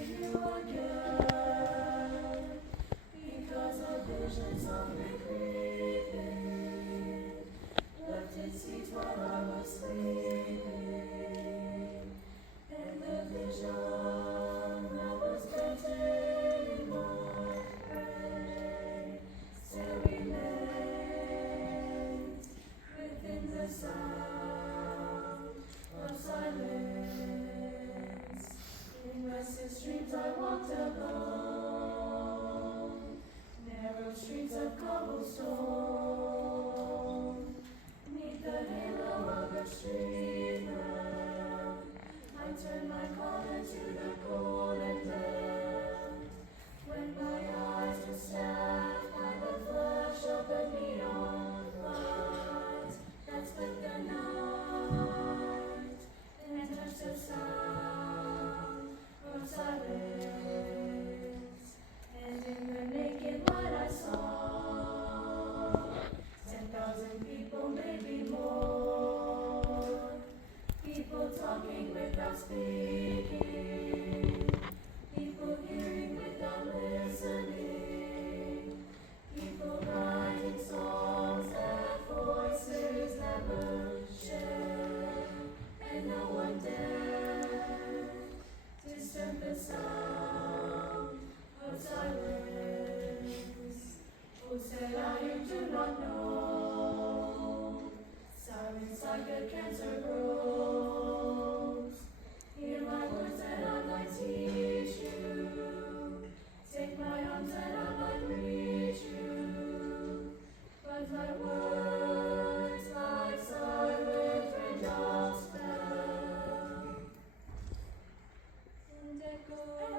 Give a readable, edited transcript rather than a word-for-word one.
you again, because of visions of me creeping, left its seats while I was sleeping, and the vision that was printed in my brain still remains within the sound of silence. In restless dreams I walked alone, narrow streets of cobblestone, neath the halo of a street lamp. I turned my collar to the cold and damp, when my eyes were stabbed by the flash of the neon lights that split the night and touched the sound of silence. And in the naked light I saw 10,000 people, maybe more. People talking without speaking. People hearing without listening. People writing songs that voices never share. And no one dared disturb the sound of silence. Who said I you do not know? Silence like a cancer grows. Hear my words that I might teach you. Take my arms that I might reach you. But my words like silent raindrops fell and echoed